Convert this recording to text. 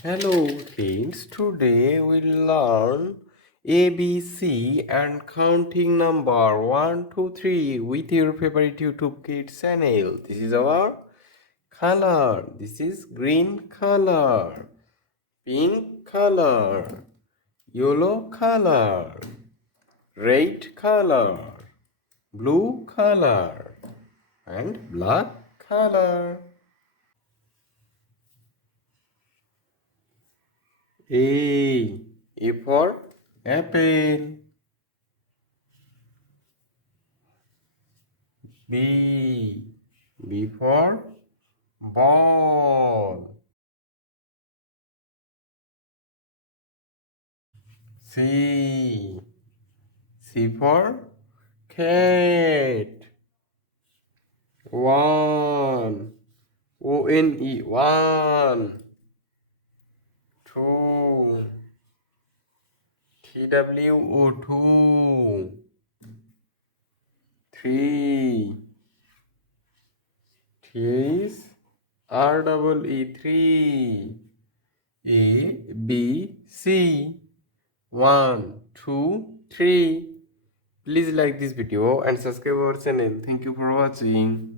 Hello kids, today we'll learn ABC and counting number 1, 2, 3 with your favorite YouTube Kids channel. This is our color. This is green color, pink color, yellow color, red color, blue color, and black color. A for apple. B. B for ball. C. C for cat. One. O-N-E. One. Two. T-W-O. Two. Three. T is R-double-E. Three. A, B, C. 1, 2, 3. Please like this video and subscribe our channel. Thank you for watching.